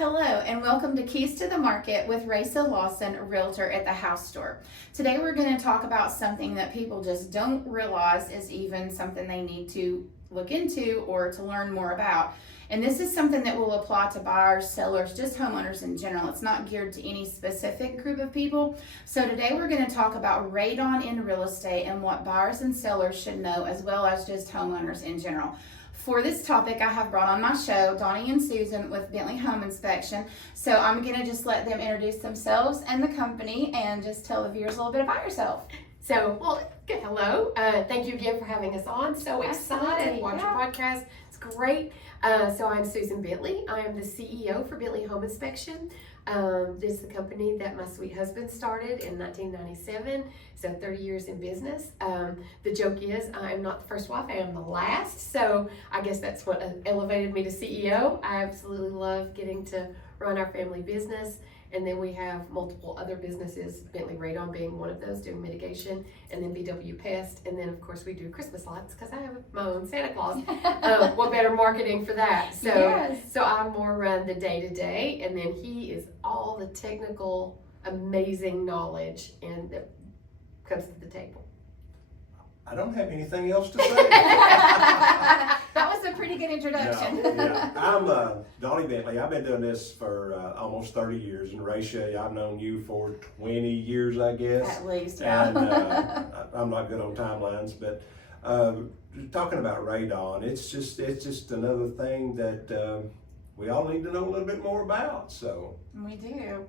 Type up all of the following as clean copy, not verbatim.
Hello and welcome to Keys to the Market with RaciaSellsHomes, Realtor at the House Store. Today we're going to talk about something that people just don't realize is even something they need to look into or to learn more about. And this is something that will apply to buyers, sellers, just homeowners in general. It's not geared to any specific group of people. So today we're going to talk about radon in real estate and what buyers and sellers should know, as well as just homeowners in general. For this topic, I have brought on my show Donnie and Susan with Bentley Home Inspection. So I'm going to just let them introduce themselves and the company and just tell the viewers a little bit about yourself. Hello. Thank you again for having us on. So excited to watch your podcast. It's great. So I'm Susan Bentley. I am the CEO for Bentley Home Inspection. This is the company that my sweet husband started in 1997, so 30 years in business. The joke is I am not the first wife, I am the last, so I guess that's what elevated me to CEO. I absolutely love getting to run our family business, and then we have multiple other businesses, Bentley Radon being one of those, doing mitigation, and then BW Pest, and then of course we do Christmas lights because I have my own Santa Claus. What better marketing for that? So, yes. So I more run the day-to-day, and then he is all the technical, amazing knowledge and that comes to the table. I don't have anything else to say. That was a pretty good introduction. Yeah. I'm Donnie Bentley. I've been doing this for almost 30 years. And Racia, I've known you for 20 years, I guess. At least, yeah. And I'm not good on timelines, but talking about radon, it's just another thing that we all need to know a little bit more about. So We do.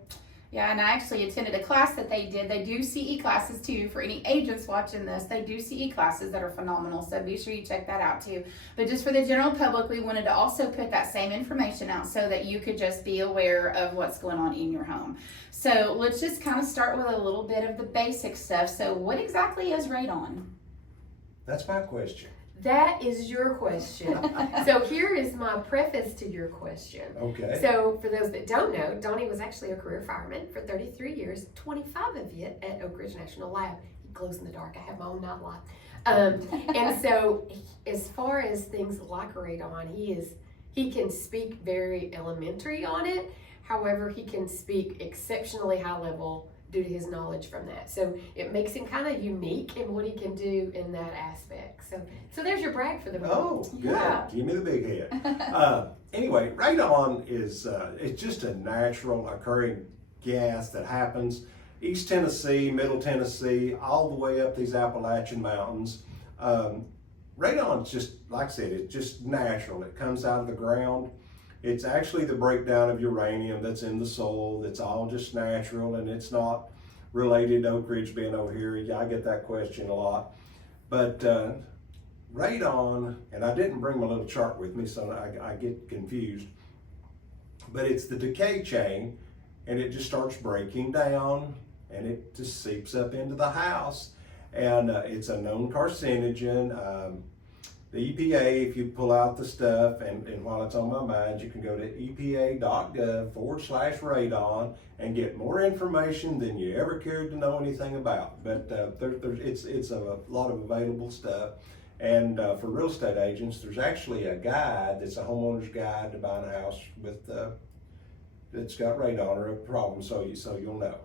Yeah, and I actually attended a class that they did. They do CE classes too. For any agents watching this, they do CE classes that are phenomenal. So be sure you check that out too. But just for the general public, we wanted to also put that same information out so that you could just be aware of what's going on in your home. So let's just kind of start with a little bit of the basic stuff. So what exactly is radon? that's my question. That is your question. So here is my preface to your question. Okay. So for those that don't know, Donnie was actually a career fireman for 33 years, 25 of it at Oak Ridge National Lab. He glows in the dark. I have my own nightlight. And so as far as things like radon, he can speak very elementary on it. However, he can speak exceptionally high level due to his knowledge from that. So it makes him kind of unique in what he can do in that aspect. So there's your brag for the moment. Oh, good. Yeah. Give me the big head. Anyway, radon is it's just a natural occurring gas that happens East Tennessee, Middle Tennessee, all the way up these Appalachian Mountains. Radon's just, like I said, it's just natural. It comes out of the ground. It's actually the breakdown of uranium that's in the soil. That's all just natural, and it's not related to Oak Ridge being over here. Yeah, I get that question a lot. But radon, and I didn't bring my little chart with me, so I get confused. But it's the decay chain, and it just starts breaking down, and it just seeps up into the house. And it's a known carcinogen. The EPA, if you pull out the stuff, and while it's on my mind, you can go to epa.gov/radon and get more information than you ever cared to know anything about. But it's a lot of available stuff. And for real estate agents, there's actually a guide that's a homeowner's guide to buying a house with that's got radon or a problem, so you'll know.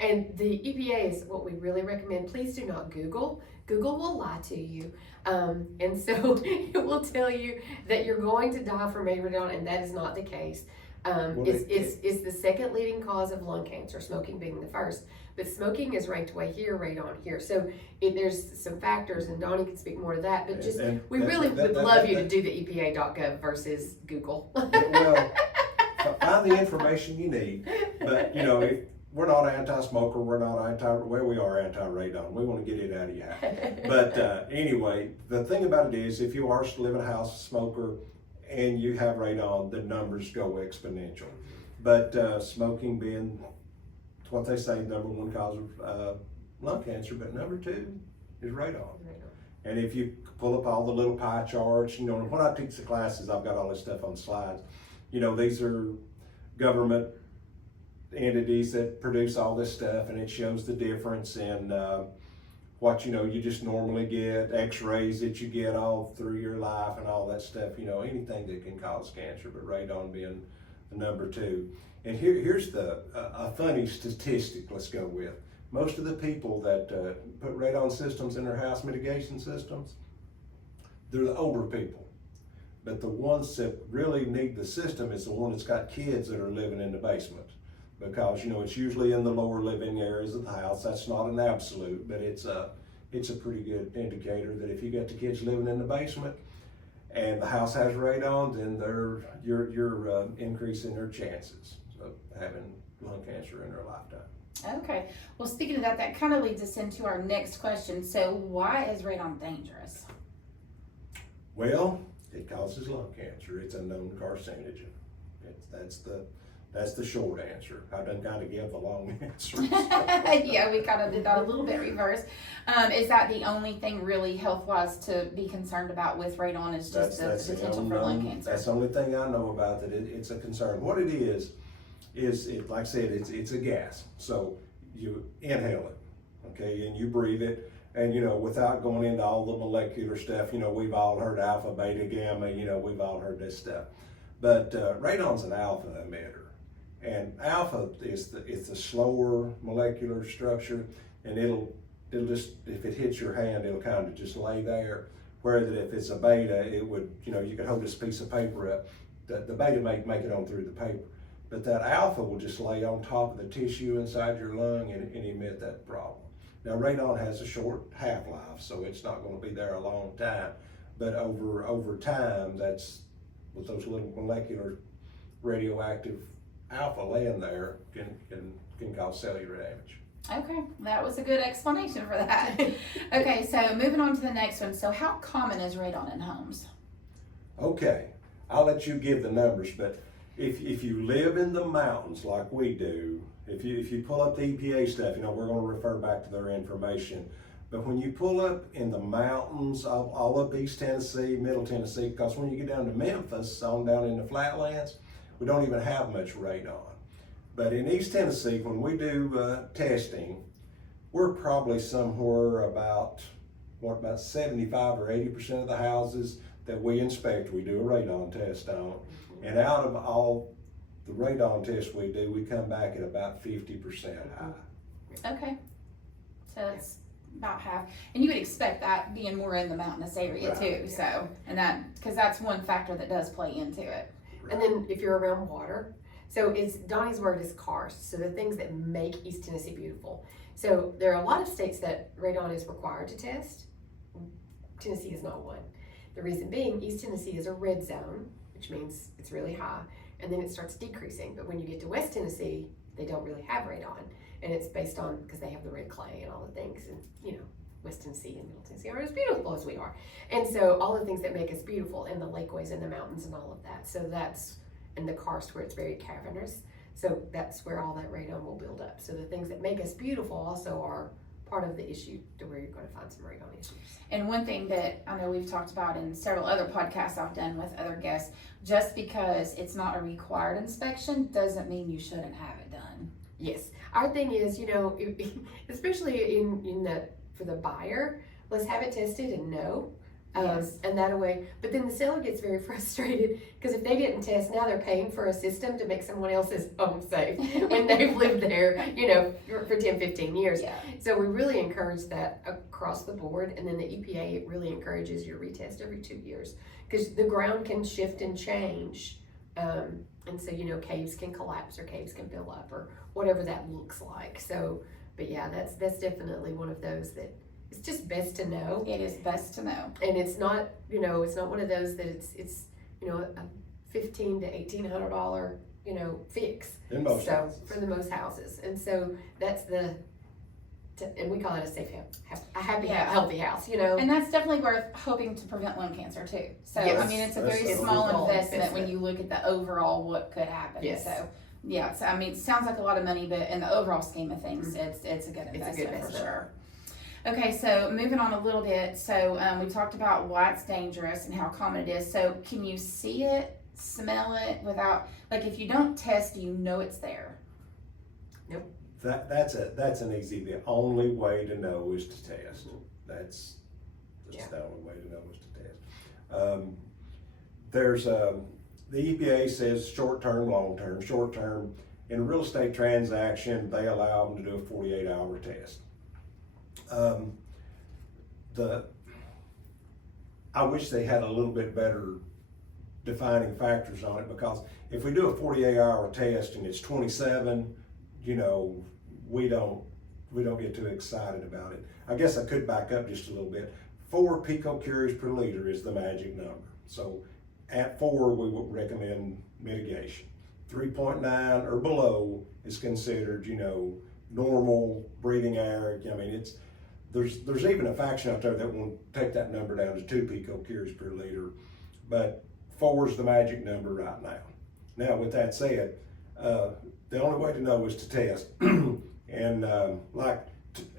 And the EPA is what we really recommend. Please do not Google. Google will lie to you. And so it will tell you that you're going to die from radon, and that is not the case. It's the second leading cause of lung cancer, smoking being the first. But smoking is ranked way here, radon here. So there's some factors, and Donnie can speak more to that. But we really would love you to do the EPA.gov versus Google. Well, find the information you need. But, if we're not anti-smoker, we're not we are anti-radon. We want to get it out of your house. But anyway, the thing about it is, if you are still living in a house, a smoker, and you have radon, the numbers go exponential. But smoking being what they say, number one cause of lung cancer, but number two is radon. And if you pull up all the little pie charts, when I teach the classes, I've got all this stuff on slides. These are government entities that produce all this stuff, and it shows the difference in what you just normally get, x-rays that you get all through your life and all that stuff, anything that can cause cancer, but radon being number two. And here's a funny statistic let's go with. Most of the people that put radon systems in their house mitigation systems, they're the older people. But the ones that really need the system is the one that's got kids that are living in the basement. Because it's usually in the lower living areas of the house. That's not an absolute, but it's a pretty good indicator that if you got the kids living in the basement and the house has radon, then you're increasing their chances of having lung cancer in their lifetime. Okay. Well, speaking of that, that kind of leads us into our next question. So why is radon dangerous? Well, it causes lung cancer. It's a known carcinogen. That's the short answer. I done kind of give the long answer. Yeah, we kind of did that a little bit reverse. Is that the only thing really health-wise to be concerned about with radon is just the potential for lung cancer? That's the only thing I know about that it's a concern. What it is like I said, it's a gas. So you inhale it, okay, and you breathe it. And without going into all the molecular stuff, we've all heard alpha, beta, gamma, we've all heard this stuff. But radon's an alpha emitter. And alpha is the slower molecular structure, and it'll just, if it hits your hand, it'll kind of just lay there. Whereas if it's a beta, it would, you could hold this piece of paper up. The beta may make it on through the paper. But that alpha will just lay on top of the tissue inside your lung and emit that problem. Now radon has a short half-life, so it's not going to be there a long time. But over time, that's with those little molecular radioactive alpha laying there can cause cellular damage. Okay, that was a good explanation for that. Okay, so moving on to the next one. So how common is radon in homes? Okay, I'll let you give the numbers, but if you live in the mountains like we do, if you pull up the EPA stuff, we're going to refer back to their information. But when you pull up in the mountains, all up East Tennessee, Middle Tennessee, because when you get down to Memphis, on down in the flatlands, we don't even have much radon. But in East Tennessee, when we do testing, we're probably somewhere about 75 or 80% of the houses that we inspect, we do a radon test on. And out of all the radon tests we do, we come back at about 50% high. Okay, so that's about half. And you would expect that being more in the mountainous area Right. too. So, and that, because that's one factor that does play into it. Right. And then if you're around water, so it's Donnie's word is karst, so the things that make East Tennessee beautiful. So there are a lot of states that radon is required to test. Tennessee is not one. The reason being, East Tennessee is a red zone, which means it's really high, and then it starts decreasing. But when you get to West Tennessee, they don't really have radon, and it's based on, because they have the red clay and all the things, and West Tennessee and Middle Tennessee aren't as beautiful as we are. And so all the things that make us beautiful, and the lakeways and the mountains and all of that. So that's, and the karst where it's very cavernous. So that's where all that radon will build up. So the things that make us beautiful also are part of the issue to where you're going to find some radon issues. And one thing that I know we've talked about in several other podcasts I've done with other guests, just because it's not a required inspection doesn't mean you shouldn't have it done. Yes. Our thing is, especially in the, for the buyer, let's have it tested and know. Yes. And that way, but then the seller gets very frustrated because if they didn't test, now they're paying for a system to make someone else's home safe when they've lived there, for 10, 15 years. Yeah. So we really encourage that across the board. And then the EPA really encourages your retest every 2 years because the ground can shift and change. And so, caves can collapse or caves can fill up or whatever that looks like. So, but yeah, that's definitely one of those that it's just best to know. It is best to know. And it's not, it's not one of those that it's a $1,500 to $1,800, fix. In most so houses. for the most houses. And so that's and we call it a safe house, a happy, healthy house, And that's definitely worth hoping to prevent lung cancer too. So, Yes. I mean, it's a That's very a small small investment when investment. you look at the overall what could happen. Yes. So, yeah, so I mean, it sounds like a lot of money, but in the overall scheme of things, it's a good investment for sure. Okay, so moving on a little bit. So we talked about why it's dangerous and how common it is. So can you see it, smell it without, like if you don't test, do you know it's there? That's an easy. The only way to know is to test. That's the only way to know is to test. the EPA says short-term, long-term. Short-term, in a real estate transaction, they allow them to do a 48-hour test. I wish they had a little bit better defining factors on it, because if we do a 48-hour test and it's 27, you know, we don't get too excited about it. I guess I could back up just a little bit. 4 picocuries per liter is the magic number. So at 4, we would recommend mitigation. 3.9 or below is considered, you know, normal breathing air. I mean, there's even a faction out there that will take that number down to 2 picocuries per liter, but 4 is the magic number right now. Now, with that said, the only way to know is to test. And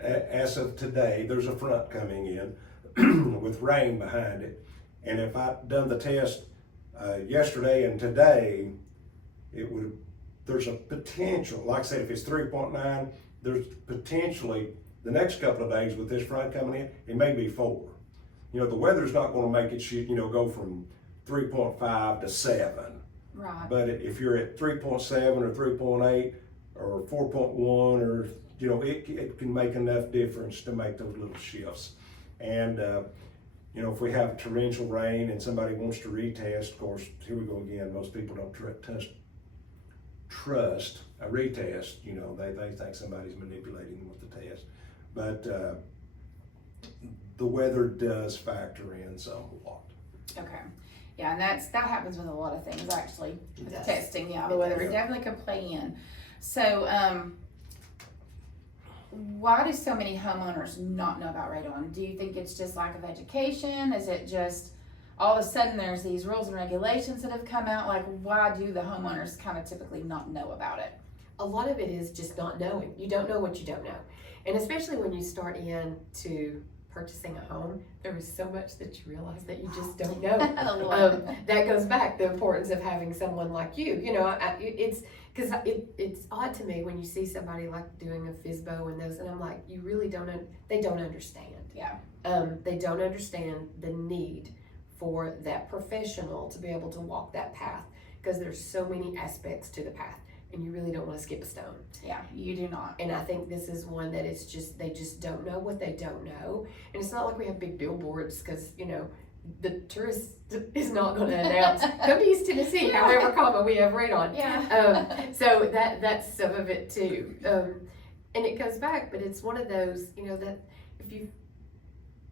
as of today, there's a front coming in with rain behind it. And if I'd done the test yesterday and today, there's a potential, like I said, if it's 3.9, there's potentially the next couple of days with this front coming in, it may be 4. You know, the weather's not going to make it, you know, go from 3.5 to 7. Right. But if you're at 3.7 or 3.8 or 4.1, or, you know, it can make enough difference to make those little shifts. And, you know, if we have torrential rain and somebody wants to retest, of course, here we go again, most people don't trust a retest. You know, they think somebody's manipulating them with the test. But the weather does factor in somewhat. Okay. Yeah, and that happens with a lot of things, actually, with Yes. testing. Yeah, the weather definitely can play in. So, why do so many homeowners not know about radon? Do you think it's just lack of education? Is it just all of a sudden there's these rules and regulations that have come out? Like, why do the homeowners kind of typically not know about it? A lot of it is just not knowing. You don't know what you don't know. And especially when you start into purchasing a home, there is so much that you realize that you just don't know. That goes back the importance of having someone like you. You know, it's because it's odd to me when you see somebody like doing a FSBO and those, and I'm like, you really don't. They don't understand. Yeah. They don't understand the need for that professional to be able to walk that path, because there's so many aspects to the path, and you really don't want to skip a stone. Yeah, you do not. And I think this is one that it's just, they just don't know what they don't know. And it's not like we have big billboards, because, you know, the tourist is not going to announce, come to East Tennessee, however common we have radon. Yeah. So that's some of it too. And it goes back, but it's one of those, you know, that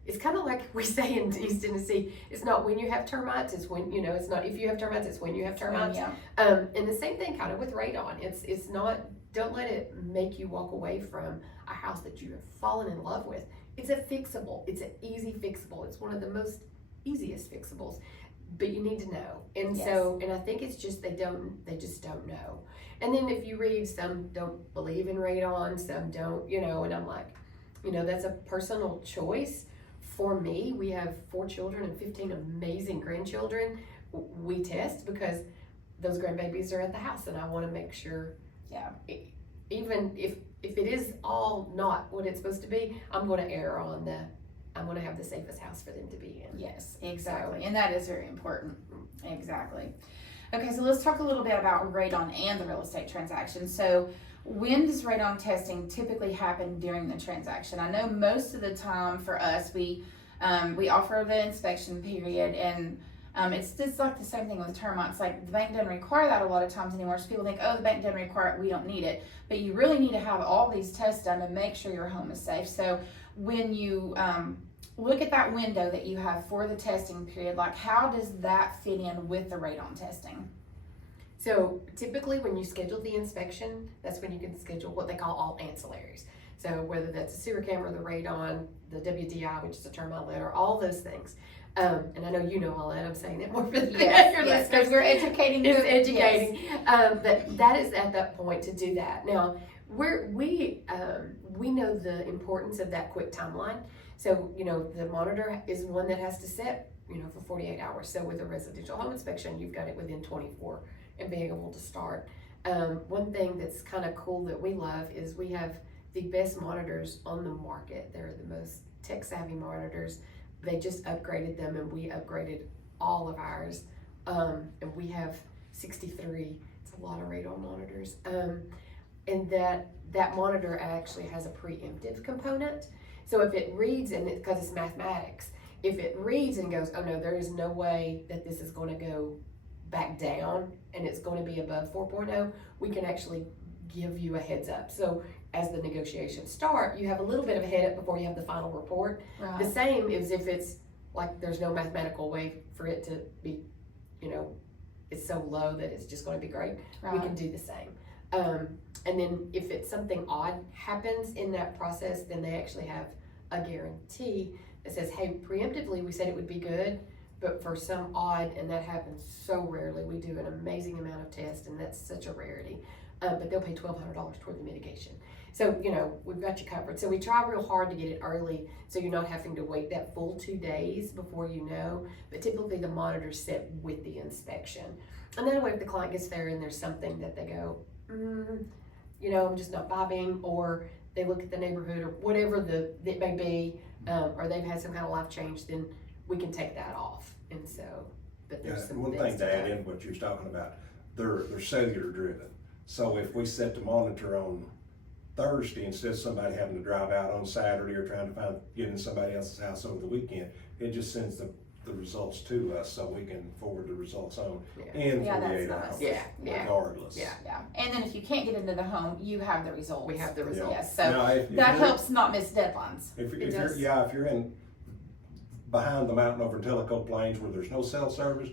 it's kind of like we say in East Tennessee, it's not when you have termites, it's when, you know, it's not if you have termites, it's when you have termites. Yeah. And the same thing kind of with radon. It's not, don't let it make you walk away from a house that you have fallen in love with. It's a fixable. It's an easy fixable. It's one of the most easiest fixables, but you need to know. And Yes. so, and I think it's just, they just don't know. And then if you read, some don't believe in radon, some don't, you know, and I'm like, you know, that's a personal choice. For me, we have 4 children and 15 amazing grandchildren. We test because those grandbabies are at the house, and I want to make sure, Yeah. even if it is all not what it's supposed to be, I'm going to have the safest house for them to be in. Yes, exactly. And that is very important. Exactly. Okay, so let's talk a little bit about radon and the real estate transaction. So when does radon testing typically happen during the transaction? I know most of the time for us, we offer the inspection period, and it's just like the same thing with termites. Like, the bank doesn't require that a lot of times anymore. So people think, oh, the bank doesn't require it, we don't need it. But you really need to have all these tests done to make sure your home is safe. So when you look at that window that you have for the testing period, like, how does that fit in with the radon testing? So typically when you schedule the inspection, that's when you can schedule what they call all ancillaries. So whether that's a sewer camera, the radon, the WDI, which is a termite letter, all those things. And I know you know all that. I'm saying it more for the yes, because we're educating. It's educating. Yes. That is at that point to do that. Now, we know the importance of that quick timeline. So, you know, the monitor is one that has to set, you know, for 48 hours. So with a residential home inspection, you've got it within 24 and being able to start. One thing that's kind of cool that we love is we have the best monitors on the market. They're the most tech savvy monitors. They just upgraded them, and we upgraded all of ours. And we have 63. It's a lot of radon monitors. And that monitor actually has a preemptive component. So if it reads, and because it's mathematics, if it reads and goes, oh no, there is no way that this is going to go back down and it's going to be above 4.0, we can actually give you a heads up. So as the negotiations start, you have a little bit of a head up before you have the final report. Right. The same is if it's like there's no mathematical way for it to be, it's so low that it's just going to be great. Right. We can do the same. And then if it's something odd happens in that process, then they actually have a guarantee that says, hey, preemptively we said it would be good, but for some odd, and that happens so rarely, we do an amazing amount of tests, and that's such a rarity, but they'll pay $1,200 toward the mitigation. So, we've got you covered. So we try real hard to get it early so you're not having to wait that full 2 days before but typically the monitor's set with the inspection. And then if the client gets there and there's something that they go, I'm just not vibing, or they look at the neighborhood or whatever it may be, or they've had some kind of life change, then we can take that off. And so, but there's some one thing to add in what you was talking about, they're cellular driven. So if we set the monitor on Thursday, instead of somebody having to drive out on Saturday or trying to get in somebody else's house over the weekend, it just sends the results to us so we can forward the results on in 48 hours. Regardless. Yeah. And then if you can't get into the home, you have the results. We have the results. Yes. So that helps not miss deadlines. If you're in behind the mountain over in Tellico Plains where there's no cell service,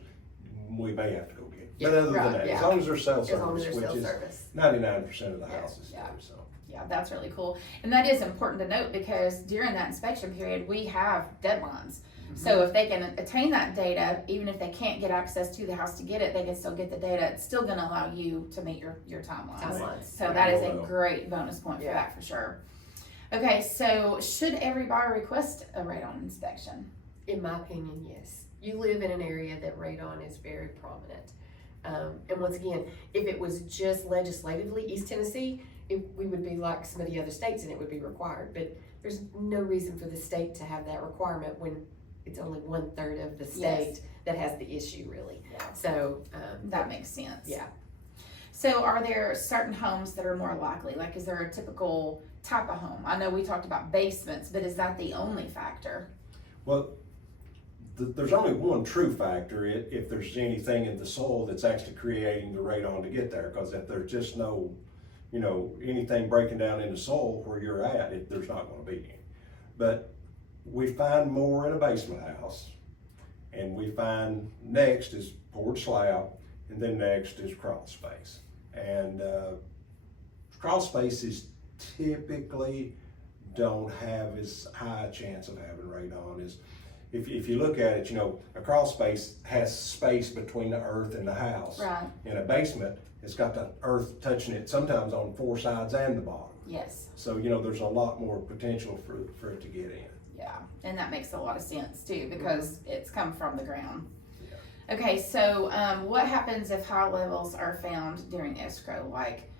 we may have to go get it. But other than that, as long as there's cell service, which is 99% of the houses do. So. Yeah, that's really cool. And that is important to note because during that inspection period, we have deadlines. Mm-hmm. So if they can attain that data, even if they can't get access to the house to get it, they can still get the data. It's still going to allow you to meet your timelines. So that is a great bonus point for that for sure. Okay, so should every buyer request a radon inspection? In my opinion, yes. You live in an area that radon is very prominent. And once again, if it was just legislatively East Tennessee, we would be like some of the other states and it would be required. But there's no reason for the state to have that requirement when it's only 1/3 of the state that has the issue, really. Yeah. So that makes sense. Yeah. So are there certain homes that are more likely? Like, is there a typical type of home? I know we talked about basements, but is that the only factor? Well, there's only one true factor if there's anything in the soil that's actually creating the radon to get there. Because if there's just no, anything breaking down in the soil where you're at, there's not going to be any. But we find more in a basement house, and we find next is poured slab, and then next is crawl space. And crawl spaces typically don't have as high a chance of having radon as if you look at it, a crawl space has space between the earth and the house. Right. In a basement, it's got the earth touching it sometimes on 4 sides and the bottom. Yes. So, there's a lot more potential for it to get in. Yeah, and that makes a lot of sense too because it's come from the ground. Yeah. Okay, so what happens if high levels are found during escrow? Like,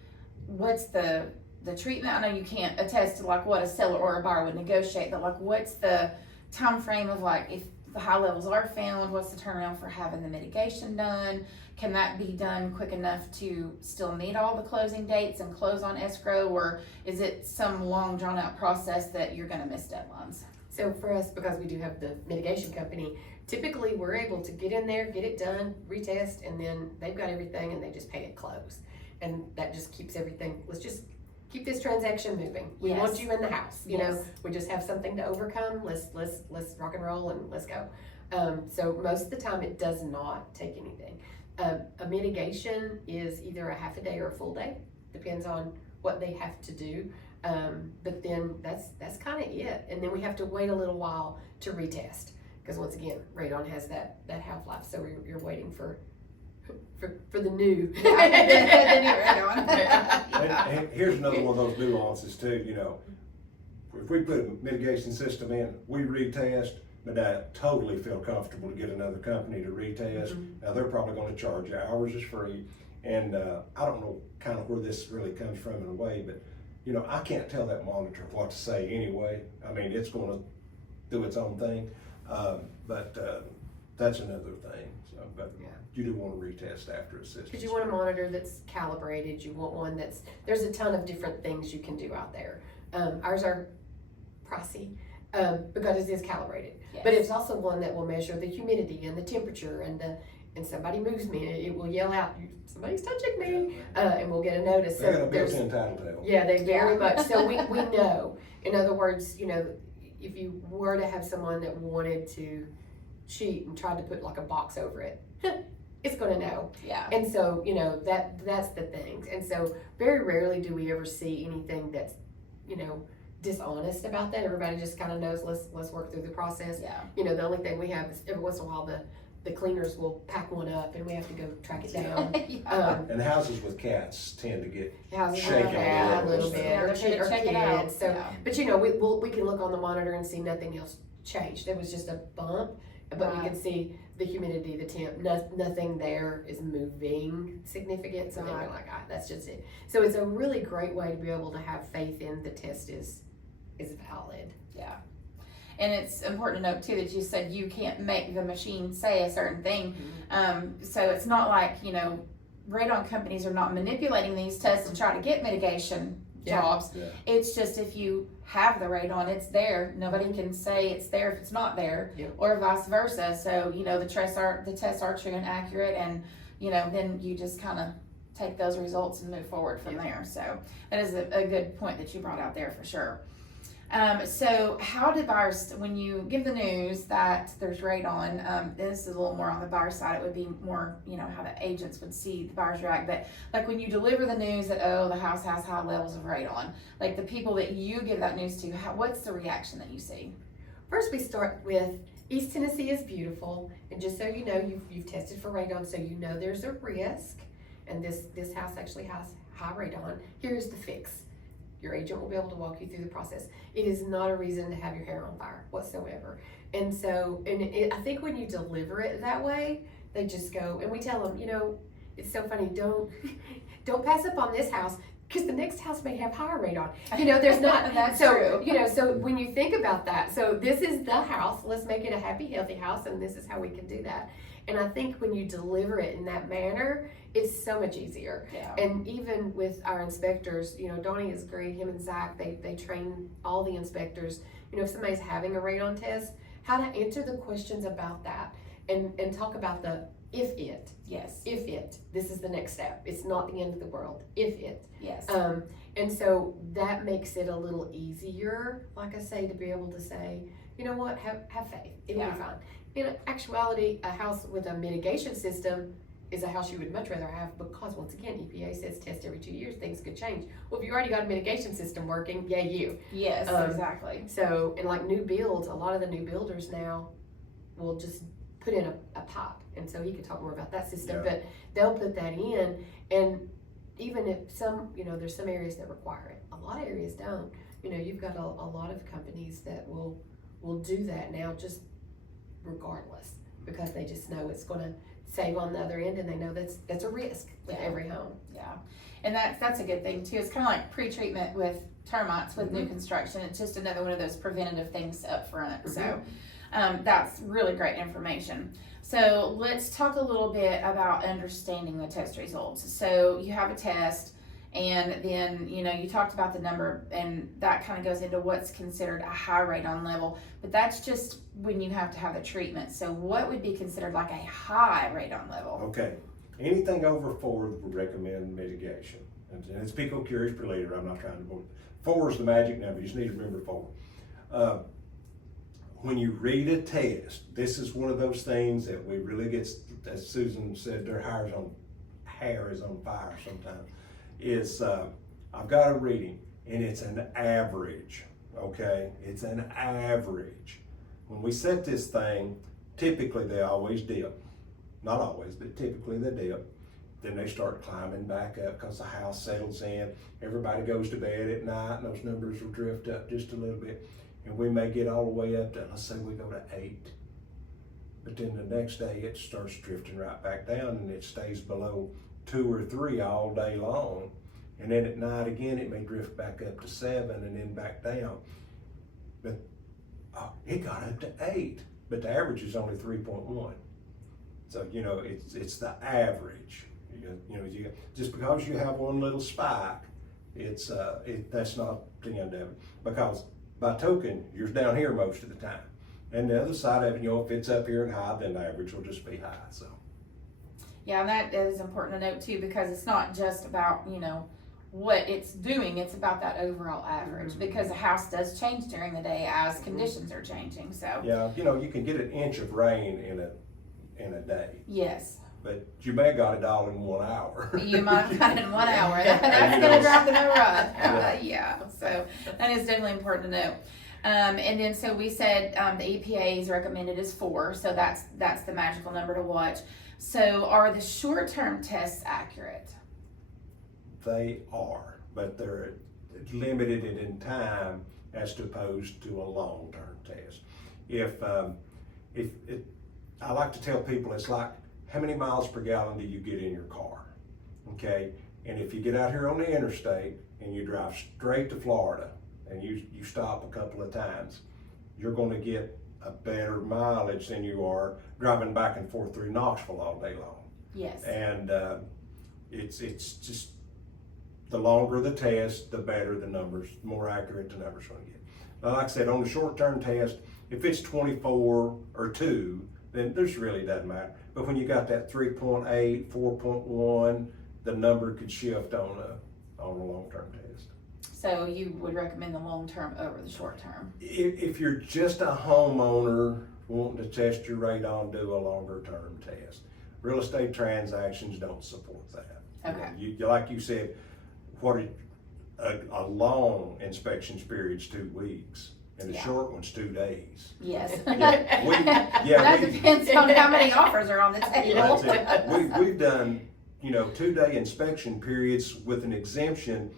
what's the treatment? I know you can't attest to like what a seller or a buyer would negotiate, but like what's the time frame of like if the high levels are found, what's the turnaround for having the mitigation done? Can that be done quick enough to still meet all the closing dates and close on escrow, or is it some long drawn out process that you're going to miss deadlines? So for us, because we do have the mitigation company, typically we're able to get in there, get it done, retest, and then they've got everything and they just pay it close. And that just keeps everything, let's just keep this transaction moving. We want you in the house, you know, we just have something to overcome. Let's rock and roll and let's go. So most of the time it does not take anything. A mitigation is either a half a day or a full day, depends on what they have to do. But then that's kind of it. And then we have to wait a little while to retest. Because once again, radon has that half-life, so you're waiting for the new. And here's another one of those nuances too, if we put a mitigation system in, we retest, but I totally feel comfortable to get another company to retest. Mm-hmm. Now they're probably going to charge you. Ours is free. And I don't know kind of where this really comes from in a way, but I can't tell that monitor what to say anyway. I mean, it's going to do its own thing. But that's another thing. So, but Yeah. you do want to retest after assistance. Because you want a monitor that's calibrated. You want one there's a ton of different things you can do out there. Ours are pricey because it is calibrated. Yes. But it's also one that will measure the humidity and the temperature and somebody moves me, it will yell out, somebody's touching me, and we'll get a notice. They got a there's built-in tattletale. Yeah, they very much. So we know. In other words, you know, if you were to have someone that wanted to cheat and tried to put like a box over it, it's going to know. Yeah. And so, you know, that's the thing. And so very rarely do we ever see anything that's, you know, dishonest about that. Everybody just kind of knows, let's work through the process. Yeah. You know, the only thing we have is every once in a while the cleaners will pack one up and we have to go track it down. Yeah. And houses with cats tend to get Houses shaken like that, a little bit. Yeah, or they're gonna or check it out. kids. So, Yeah. but you know, we can look on the monitor and see nothing else changed. There was just a bump, but we Right. can see the humidity, the temp, nothing there is moving significant. So then we're like, that's just it. So it's a really great way to be able to have faith in the test is valid. Yeah. And it's important to note too that you said you can't make the machine say a certain thing. So it's not like, you know, radon companies are not manipulating these tests to try to get mitigation Yeah. jobs. Yeah. It's just if you have the radon, it's there. Nobody can say it's there if it's not there, Yep. or vice versa. So, you know, the tests are true and accurate, and, you know, then you just kind of take those results and move forward from there. So that is a good point that you brought out there for sure. So how do buyers, when you give the news that there's radon, this is a little more on the buyer side, it would be more, you know, how the agents would see the buyers react, but like when you deliver the news that, oh, the house has high levels of radon, like the people that you give that news to, what's the reaction that you see? First, we start with East Tennessee is beautiful, and just so you know, you've tested for radon, so you know there's a risk, and this house actually has high radon. Here's the fix. Your agent will be able to walk you through the process. It is not a reason to have your hair on fire whatsoever. And so, I think when you deliver it that way, they just go, and we tell them, you know, it's so funny, don't pass up on this house, because the next house may have higher radon. You know, there's not. That's so, true. You know, so when you think about that, so this is the house, let's make it a happy, healthy house, and this is how we can do that. And I think when you deliver it in that manner, it's so much easier. Yeah. And even with our inspectors, you know, Donnie is great, him and Zach, they train all the inspectors, you know, if somebody's having a radon test, how to answer the questions about that and talk about the if it. Yes. If it, this is the next step. It's not the end of the world. If it. Yes. And so that makes it a little easier, like I say, to be able to say, you know what, have faith. It'll be fine. In actuality, a house with a mitigation system is a house you would much rather have because, once again, EPA says test every 2 years, things could change. Well, if you already got a mitigation system working, yay you. Yes, exactly. So, and like new builds, a lot of the new builders now will just put in a pipe. And so he could talk more about that system, but they'll put that in. And even if some, you know, there's some areas that require it. A lot of areas don't. You know, you've got a lot of companies that will do that now just regardless, because they just know it's going to save on the other end, and they know that's a risk with every home. Yeah, and that's a good thing too. It's kind of like pre-treatment with termites with new construction. It's just another one of those preventative things up front. So that's really great information. So let's talk a little bit about understanding the test results. So you have a test, and then, you know, you talked about the number, and that kind of goes into what's considered a high radon level, but that's just when you have to have the treatment. So what would be considered like a high radon level? Okay, anything over 4 would recommend mitigation. And it's pico curies per liter. I'm not trying to vote. 4 is the magic number. You just need to remember 4. When you read a test, this is one of those things that we really get, as Susan said, their hair is on fire sometimes. Is I've got a reading, and it's an average, okay? It's an average. When we set this thing, typically they always dip. Not always, but typically they dip. Then they start climbing back up because the house settles in. Everybody goes to bed at night, and those numbers will drift up just a little bit. And we may get all the way up to, let's say we go to 8. But then the next day it starts drifting right back down, and it stays below 2 or 3 all day long. And then at night again, it may drift back up to 7 and then back down. But it got up to 8, but the average is only 3.1. So, it's the average. Just because you have one little spike, that's not the end of it. Because by token, you're down here most of the time. And the other side of it, if it's up here and high, then the average will just be high, so. Yeah, and that is important to note too, because it's not just about, what it's doing, it's about that overall average, because the house does change during the day as conditions are changing, so. Yeah, you can get an inch of rain in a day, Yes. but you may have got it all in 1 hour. You might have got it in 1 hour. That's going to drive the no run. Yeah, so that is definitely important to know. And then, so we said the EPA is recommended as 4, so that's the magical number to watch. So are the short-term tests accurate? They are, but they're limited in time as opposed to a long-term test. I like to tell people, it's like, how many miles per gallon do you get in your car? Okay, and if you get out here on the interstate and you drive straight to Florida and you stop a couple of times, you're going to get a better mileage than you are driving back and forth through Knoxville all day long. Yes. And it's just, the longer the test, the better the numbers, the more accurate the numbers going to get. Now, like I said, on the short-term test, if it's 24 or 2, then there's really doesn't matter. But when you got that 3.8, 4.1, the number could shift on a long-term test. So you would recommend the long-term over the short-term? If you're just a homeowner wanting to test your radon, do a longer-term test. Real estate transactions don't support that. Okay. You like you said, a long inspection period's 2 weeks, and a short one's 2 days. Yes. That depends on how many offers are on the table. That's it. We've done 2-day inspection periods with an exemption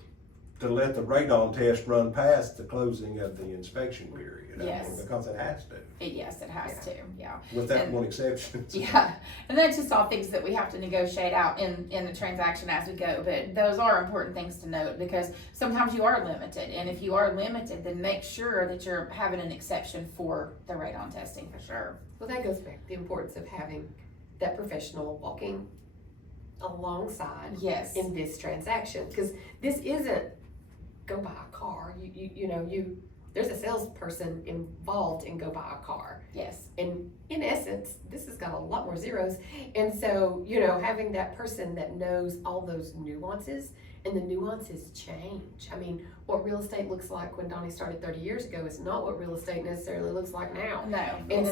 to let the radon test run past the closing of the inspection period. Yes. Because it has to. Yes, it has to, yeah. With that one exception. Yeah, and that's just all things that we have to negotiate out in the transaction as we go, but those are important things to note, because sometimes you are limited, and if you are limited, then make sure that you're having an exception for the radon testing for sure. Well, that goes back to the importance of having that professional walking alongside Yes. in this transaction, because this isn't go buy a car. There's a salesperson involved in go buy a car. Yes. And in essence, this has got a lot more zeros. And so, having that person that knows all those nuances, and the nuances change. I mean, what real estate looks like when Donnie started 30 years ago is not what real estate necessarily looks like now. No. And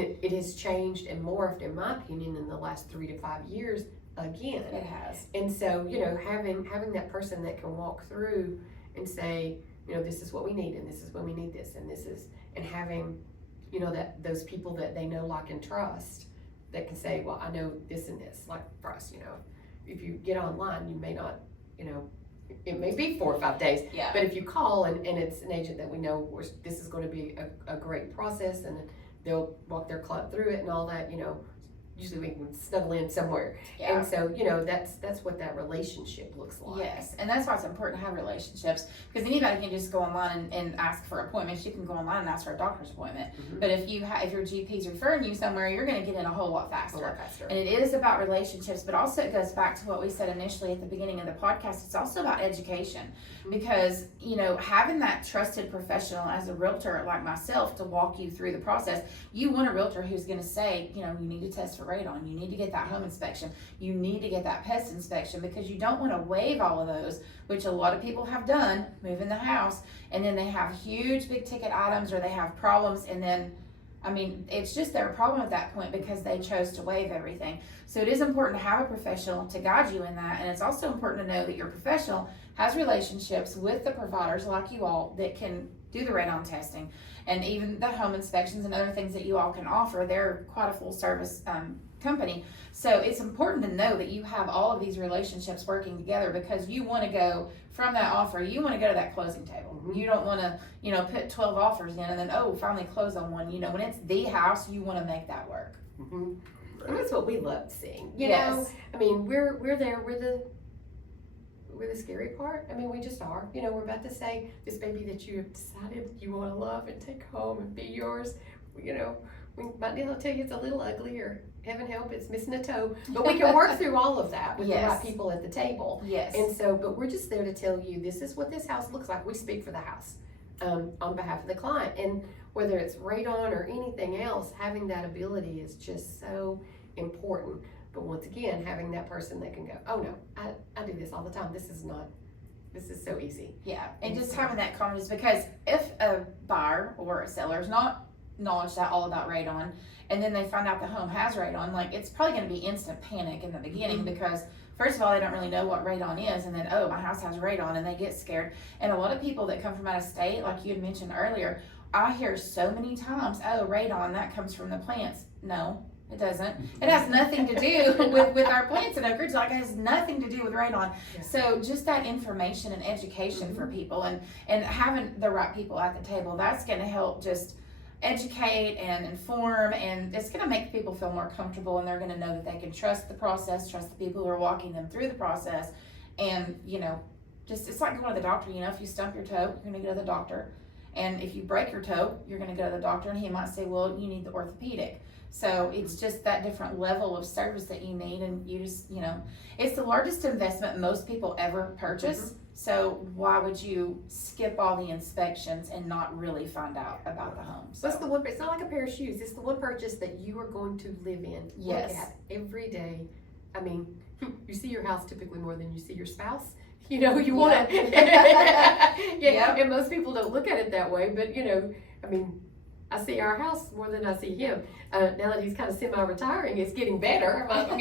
it has changed and morphed, in my opinion, in the last 3 to 5 years again. It has. And so, having that person that can walk through and say, this is what we need, and this is when we need this, and this is, and having, that those people that they know, like, and trust, that can say, well, I know this and this. Like for us, if you get online, you may not, it may be 4 or 5 days. Yeah. But if you call and it's an agent that we know this is going to be a great process, and they'll walk their client through it and all that, usually we can snuggle in somewhere. Yeah. And so, that's what that relationship looks like. Yes, and that's why it's important to have relationships, because anybody can just go online and ask for appointments. You can go online and ask for a doctor's appointment. Mm-hmm. But if your GP's referring you somewhere, you're going to get in a whole lot faster. A lot faster. And it is about relationships, but also it goes back to what we said initially at the beginning of the podcast. It's also about education, because, having that trusted professional as a realtor like myself to walk you through the process, you want a realtor who's going to say, you need to test for radon, you need to get that home inspection, you need to get that pest inspection, because you don't want to waive all of those, which a lot of people have done, moving the house, and then they have huge big ticket items, or they have problems, and then it's just their problem at that point because they chose to waive everything. So it is important to have a professional to guide you in that, and it's also important to know that your professional has relationships with the providers like you all that can do the radon testing, and even the home inspections and other things that you all can offer. They're quite a full service company. So it's important to know that you have all of these relationships working together, because you want to go from that offer, you want to go to that closing table. Mm-hmm. You don't want to, put 12 offers in and then, finally close on one. When it's the house, you want to make that work. Mm-hmm. And that's what we love seeing. Yes. We're there. We're the scary part. We just are. We're about to say this baby that you have decided you want to love and take home and be yours. We might be able to tell you it's a little ugly, or heaven help, it's missing a toe. But we can work through all of that with the Yes. right people at the table. Yes. And so, but we're just there to tell you, this is what this house looks like. We speak for the house on behalf of the client. And whether it's Radon or anything else, having that ability is just so important. But once again, having that person that can go, oh no, I do this all the time. This is so easy. Yeah, and just having that confidence, because if a buyer or a seller is not knowledge that all about radon, and then they find out the home has radon, like, it's probably going to be instant panic in the beginning, because first of all, they don't really know what radon is, and then, oh, my house has radon, and they get scared. And a lot of people that come from out of state, like you had mentioned earlier, I hear so many times, oh, radon, that comes from the plants. No, it doesn't. It has nothing to do with our plants in Oak Ridge. Like, it has nothing to do with radon. Yeah. So just that information and education for people, and having the right people at the table, that's going to help just educate and inform, and it's going to make people feel more comfortable, and they're going to know that they can trust the process, trust the people who are walking them through the process. And, you know, just, it's like going to the doctor. You know, if you stump your toe, you're going to go to the doctor. And if you break your toe, you're going to go to the doctor, and he might say, well, you need the orthopedic. So it's just that different level of service that you need, and you just, you know, it's the largest investment most people ever purchase. So why would you skip all the inspections and not really find out about the home? So What's the one? It's not like a pair of shoes. It's the one purchase that you are going to live in. Yes. Look at every day. I mean, you see your house typically more than you see your spouse. You know, you want to. Yeah. And most people don't look at it that way. But you know, I mean, I see our house more than I see him. Now that he's kind of semi-retiring, it's getting better. But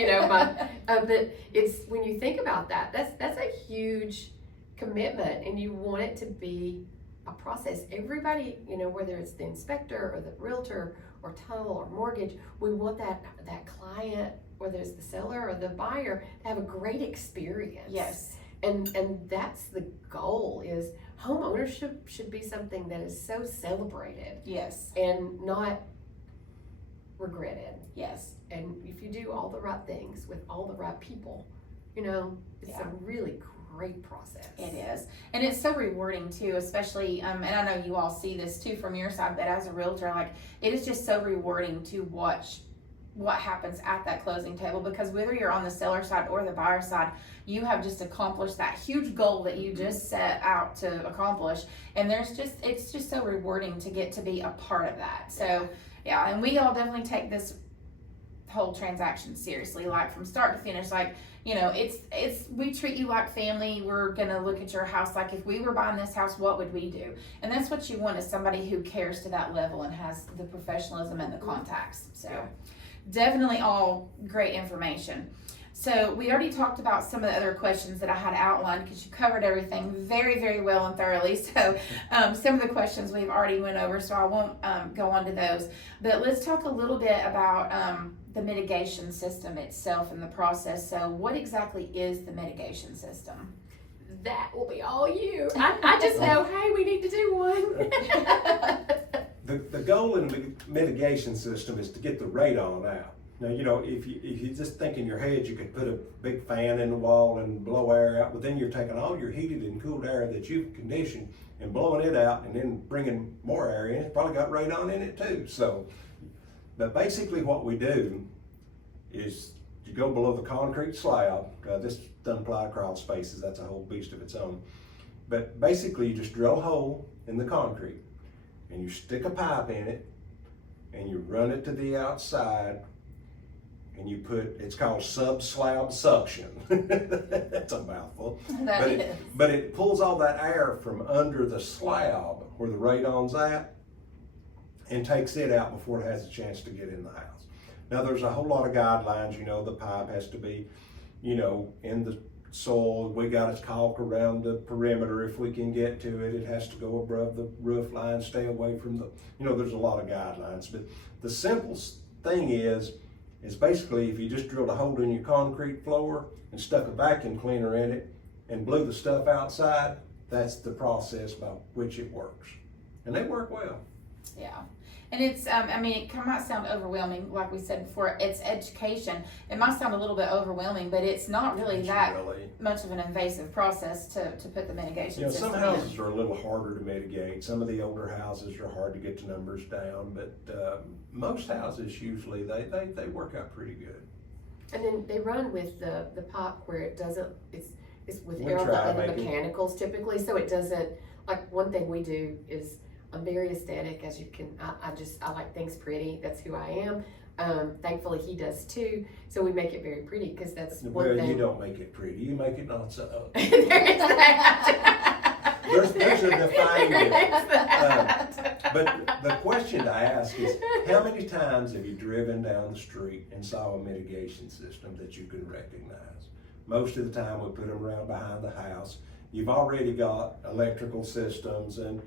it's, when you think about that, that's a huge commitment, and you want it to be a process. Everybody, you know, whether it's the inspector or the realtor or title or mortgage, we want that client, whether it's the seller or the buyer, to have a great experience. yes, And that's the goal. Is home ownership should be something that is so celebrated yes, and not regretted. yes. And if you do all the right things with all the right people, you know, it's Yeah. a really great process. It is. And it's so rewarding too, especially, and I know you all see this too from your side, but as a realtor, like, it is just so rewarding to watch what happens at that closing table, because whether you're on the seller side or the buyer side, you have just accomplished that huge goal that you just set out to accomplish. And it's just so rewarding to get to be a part of that. So yeah, and we all definitely take this whole transaction seriously, like from start to finish. Like, you know, we treat you like family. We're gonna look at your house like, if we were buying this house, what would we do? And that's what you want, is somebody who cares to that level and has the professionalism and the contacts. So definitely all great information. So we already talked about some of the other questions that I had outlined, because you covered everything very, very well and thoroughly. So some of the questions we've already went over, so I won't go on to those. But let's talk a little bit about the mitigation system itself and the process. So what exactly is the mitigation system? That will be all you. I just know, hey, we need to do one. The goal in the mitigation system is to get the radon out. Now, you know, if you just think in your head you could put a big fan in the wall and blow air out, but then you're taking all your heated and cooled air that you've conditioned and blowing it out, and then bringing more air in. It's probably got radon in it too. So, but basically what we do is you go below the concrete slab. This doesn't apply to crawl spaces. That's a whole beast of its own. But basically you just drill a hole in the concrete, and you stick a pipe in it, and you run it to the outside, and you put, it's called sub-slab suction. That's a mouthful. But it pulls all that air from under the slab where the radon's at, and takes it out before it has a chance to get in the house. Now there's a whole lot of guidelines. You know, the pipe has to be, you know, in the soil. We got its caulk around the perimeter if we can get to it. It has to go above the roof line, stay away from the, you know, there's a lot of guidelines. But the simplest thing is basically, if you just drilled a hole in your concrete floor and stuck a vacuum cleaner in it and blew the stuff outside, that's the process by which it works. And they work well. Yeah. And it's, I mean, it might sound overwhelming, like we said before, it's education. It might sound a little bit overwhelming, but it's not really that much of an invasive process to put the mitigation system some houses are a little harder to mitigate. Some of the older houses are hard to get the numbers down, but most houses usually, they work out pretty good. And then they run with the pop where it doesn't, it's with We air try and the making- mechanicals typically, so it doesn't, like one thing we do is, I'm very aesthetic, as you can, I like things pretty, that's who I am. Thankfully he does too, so we make it very pretty, cause that's one Well, thing. you don't make it pretty, you make it not so. There is that. There's a defining There is difference. that. But the question to ask is, how many times have you driven down the street and saw a mitigation system that you can recognize? Most of the time we put them around behind the house. You've already got electrical systems and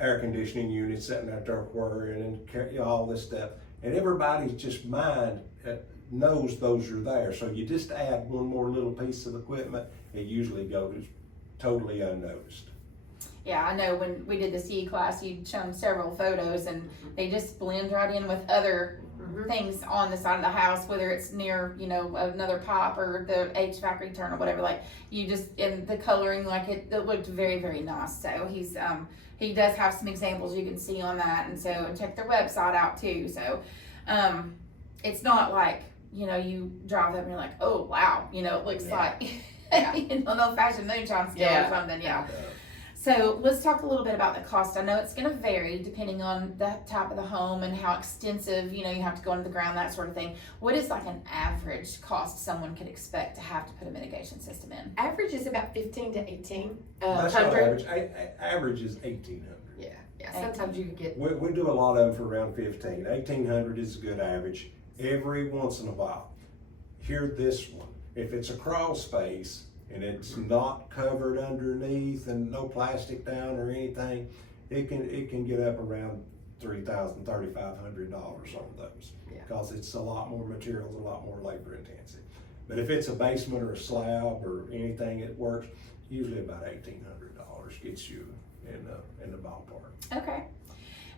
air conditioning units sitting out there whirring and all this stuff. And everybody's just mind knows those are there. So you just add one more little piece of equipment, it usually goes totally unnoticed. Yeah, I know when we did the CE class, you'd shown several photos and they just blend right in with other things on the side of the house, whether it's near, another pop or the HVAC return or whatever, like you just, and the coloring, like it looked very, very nice. So he does have some examples you can see on that. And so check their website out too. So, it's not like, you drive up and you're like, oh, wow, it looks like an old fashioned moonshine still or something. Yeah. So let's talk a little bit about the cost. I know it's going to vary depending on the type of the home and how extensive, you have to go into the ground, that sort of thing. What is like an average cost someone could expect to have to put a mitigation system in? Average is about 15 to 18. That's not average. Average is 1,800. Yeah. Sometimes you can get. We do a lot of them for around 15. 1,800 is a good average. Every once in a while, hear this one. If it's a crawl space and it's not covered underneath and no plastic down or anything, it can get up around $3,000, $3,500 on those, because it's a lot more materials, a lot more labor intensive. But if it's a basement or a slab or anything that works, usually about $1,800 gets you in the ballpark. Okay.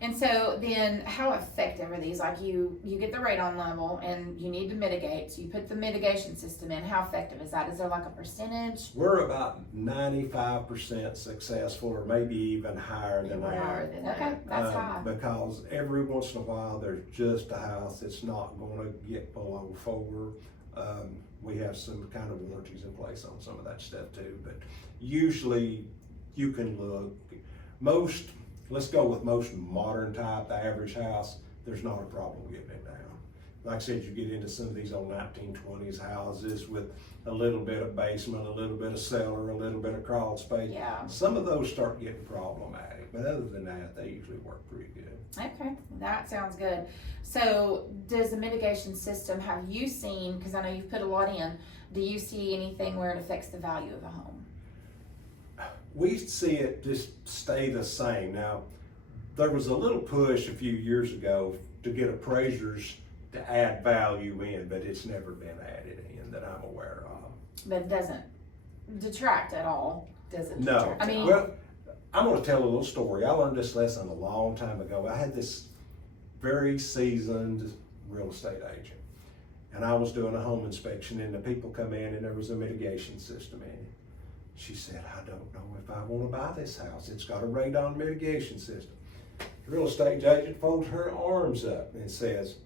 And so then how effective are these? Like you get the radon level and you need to mitigate, so you put the mitigation system in. How effective is that? Is there like a percentage? We're about 95% successful, or maybe even higher than that. Okay, that's high. Because every once in a while there's just a house that's not going to get below 4. We have some kind of warranties in place on some of that stuff too, but usually you can look. Let's go with most modern type, the average house, there's not a problem getting it down. Like I said, you get into some of these old 1920s houses with a little bit of basement, a little bit of cellar, a little bit of crawl space. Yeah. Some of those start getting problematic, but other than that, they usually work pretty good. Okay, that sounds good. So does the mitigation system, have you seen, because I know you've put a lot in, do you see anything where it affects the value of a home? We see it just stay the same. Now, there was a little push a few years ago to get appraisers to add value in, but it's never been added in that I'm aware of. But it doesn't detract at all. Doesn't No. detract. I mean, Well, I'm going to tell a little story. I learned this lesson a long time ago. I had this very seasoned real estate agent, and I was doing a home inspection, and the people come in, and there was a mitigation system in it. She said, I don't know if I want to buy this house. It's got a radon mitigation system. The real estate agent folds her arms up and says,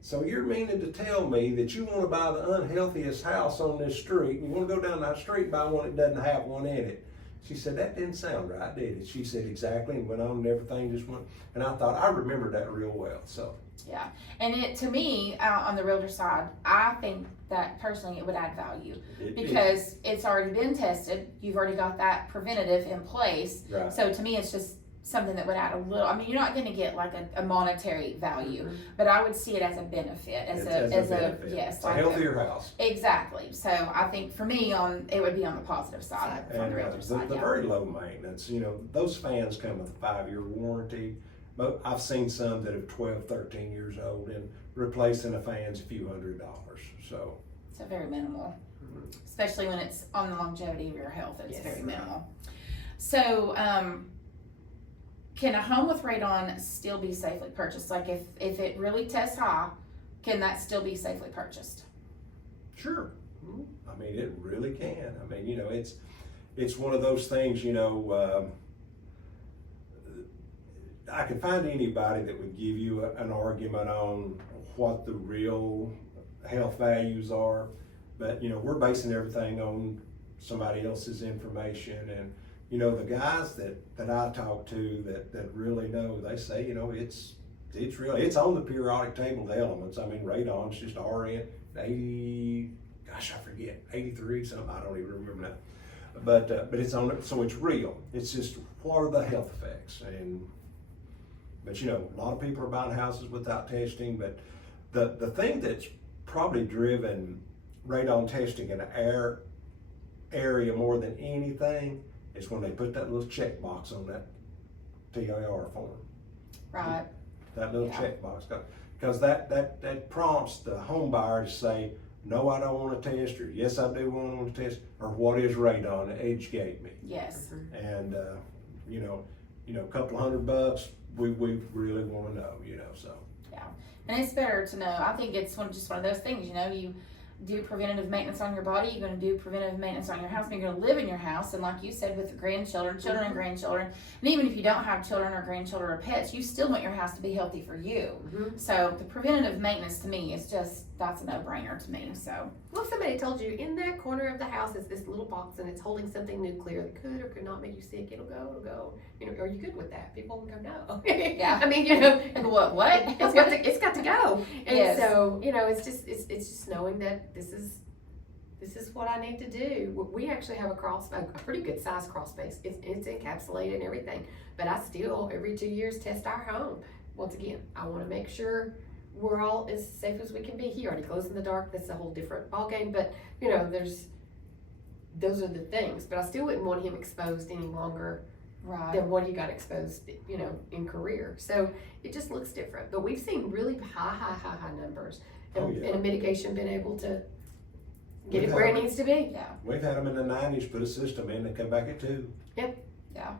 so you're meaning to tell me that you want to buy the unhealthiest house on this street, and you want to go down that street and buy one that doesn't have one in it? She said, that didn't sound right, did it? She said, exactly, and went on and everything just went. And I thought, I remembered that real well, so. Yeah, and it, to me, on the realtor side, I think that personally it would add value because it's already been tested. You've already got that preventative in place. Right. So to me, it's just something that would add a little. I mean, you're not going to get like a monetary value, but I would see it as a benefit, as a benefit. yes, It's like a healthier house. Exactly. So I think for me, it would be on the positive side from the realtor side. The very low maintenance. Those fans come with a 5-year warranty. But I've seen some that are 12, 13 years old, and replacing a fan's a few $100. So very minimal, especially when it's on the longevity of your health. It's very minimal. So, can a home with radon still be safely purchased? Like if it really tests high, can that still be safely purchased? Sure. I mean, it really can. I mean, it's one of those things, I could find anybody that would give you an argument on what the real health values are, but we're basing everything on somebody else's information. And the guys that I talk to that really know, they say it's on the periodic table of elements. I mean, radon's just RN 80, gosh, I forget, 83 something, I don't even remember now, but it's on it, so it's real. It's just, what are the health effects? But a lot of people are buying houses without testing. But the thing that's probably driven radon testing in our area more than anything is when they put that little check box on that TIR form. Right. That little check box, because that prompts the home buyer to say, no, I don't want to test, or yes, I do want to test, or what is radon? Educate me. Yes. And a couple $100, we really want to know, so. Yeah, and it's better to know. I think it's just one of those things, you do preventative maintenance on your body, you're going to do preventative maintenance on your house, and you're going to live in your house. And like you said, with the grandchildren, children and grandchildren, and even if you don't have children or grandchildren or pets, you still want your house to be healthy for you. So the preventative maintenance to me is that's a no-brainer to me. So, well, if somebody told you in that corner of the house is this little box and it's holding something nuclear that could or could not make you sick, it'll go. Are you good with that? People will go, no. Yeah. I mean, and what? It's got to go. And yes. so, it's just knowing that this is what I need to do. We actually have a pretty good size crawl space. It's encapsulated and everything, but I still every 2 years test our home. Once again, I want to make sure we're all as safe as we can be. He already glows in the dark. That's a whole different ballgame. But those are the things. But I still wouldn't want him exposed any longer than what he got exposed, in career. So it just looks different. But we've seen really high numbers, and a mitigation been able to get it where it needs to be. Yeah. We've had them in the 90s, put a system in, and come back at 2. Yep. Yeah.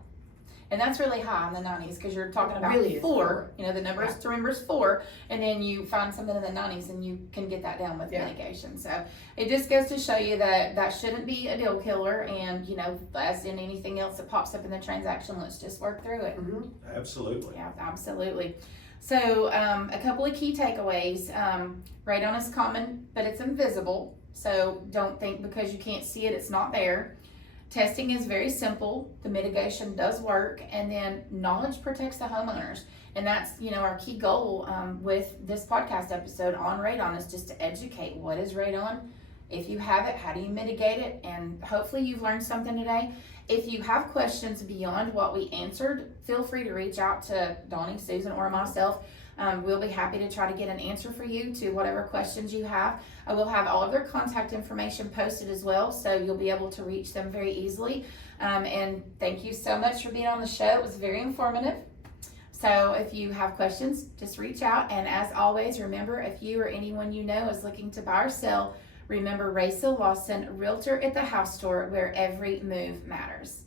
And that's really high in the 90s, because you're talking about really 4. The number to remember is 4, and then you find something in the 90s and you can get that down with mitigation. So it just goes to show you that shouldn't be a deal killer. And as in anything else that pops up in the transaction, let's just work through it. Absolutely. Yeah, absolutely. So a couple of key takeaways. Radon is common, but it's invisible. So don't think because you can't see it, it's not there. Testing is very simple. The mitigation does work, and then knowledge protects the homeowners. And that's, our key goal with this podcast episode on radon is just to educate. What is radon? If you have it, how do you mitigate it? And hopefully you've learned something today. If you have questions beyond what we answered, feel free to reach out to Donnie, Susan, or myself. We'll be happy to try to get an answer for you to whatever questions you have. I will have all of their contact information posted as well, so you'll be able to reach them very easily. And thank you so much for being on the show. It was very informative. So if you have questions, just reach out. And as always, remember, if you or anyone you know is looking to buy or sell, remember RaciaSellsHomes, Realtor at the house store, where every move matters.